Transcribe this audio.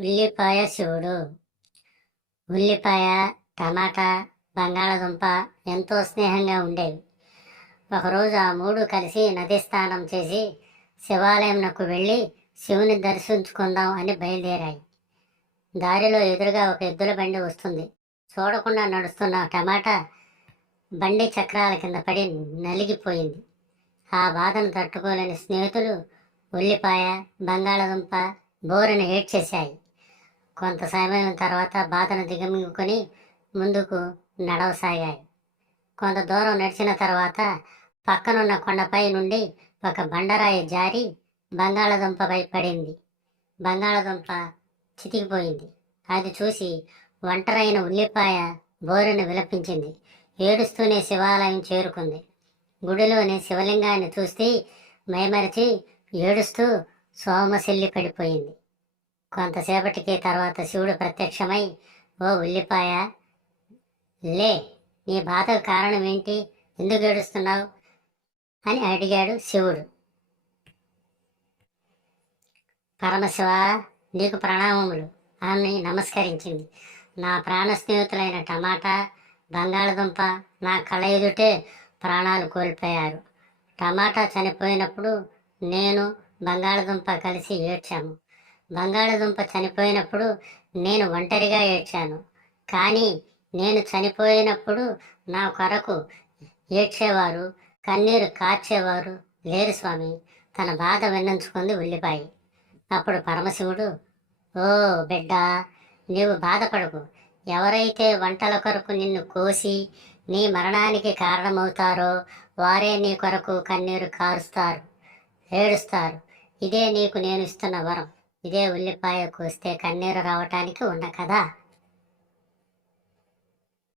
ఉల్లిపాయ శివుడు. ఉల్లిపాయ టమాటా బంగాళదుంప ఎంతో స్నేహంగా ఉండేవి. ఒకరోజు ఆ మూడు కలిసి నది స్నానం చేసి శివాలయంకు వెళ్ళి శివుని దర్శించుకుందాం అని బయలుదేరాయి. దారిలో ఎదురుగా ఒక ఎద్దుల బండి వస్తుంది. చూడకుండా నడుస్తున్న టమాటా బండి చక్రాల కింద పడి నలిగిపోయింది. ఆ బాధను తట్టుకోలేని స్నేహితులు ఉల్లిపాయ బంగాళదుంప బోరుని ఏడ్చేశాయి కొంత సమయం తర్వాత బాధను దిగమింగుకొని ముందుకు నడవసాగాయి. కొంత దూరం నడిచిన తర్వాత పక్కనున్న కొండపై నుండి ఒక బండరాయి జారి బంగాళదుంపపై పడింది. బంగాళదుంప చితికిపోయింది. అది చూసి ఒంటరైన ఉల్లిపాయ బోరును విలపించింది. ఏడుస్తూనే శివాలయం చేరుకుంది. గుడిలోని శివలింగాన్ని చూసి మైమరిచి ఏడుస్తూ సోమశల్లి పడిపోయింది. కొంతసేపటికి తర్వాత శివుడు ప్రత్యక్షమై ఓ ఉల్లిపాయ లే నీ బాధకు కారణం ఏంటి? ఎందుకు ఏడుస్తున్నావు? అని అడిగాడు శివుడు. పరమశివ నీకు ప్రణామములు. ఆమె నమస్కరించింది. నా ప్రాణ స్నేహితులైన టమాటా బంగాళదుంప నా కళ్ళ ఎదుటే ప్రాణాలు కోల్పోయారు. టమాటా చనిపోయినప్పుడు నేను బంగాళదుంప కలిసి ఏడ్చాము. బంగాళదుంప చనిపోయినప్పుడు నేను ఒంటరిగా ఏడ్చాను. కానీ నేను చనిపోయినప్పుడు నా కొరకు ఏడ్చేవారు కన్నీరు కార్చేవారు లేరు స్వామి. తన బాధ విన్నంచుకుంది ఉల్లిపాయి. అప్పుడు పరమశివుడు ఓ బిడ్డ నీవు బాధపడకు. ఎవరైతే వంటల కొరకు నిన్ను కోసి నీ మరణానికి కారణమవుతారో వారే నీ కొరకు కన్నీరు కారుస్తారు ఏడుస్తారు. ఇదే నీకు నేను ఇస్తున్న వరం. ఇదే ఉల్లిపాయ కోస్తే కన్నీరు రావటానికి ఉన్న కథ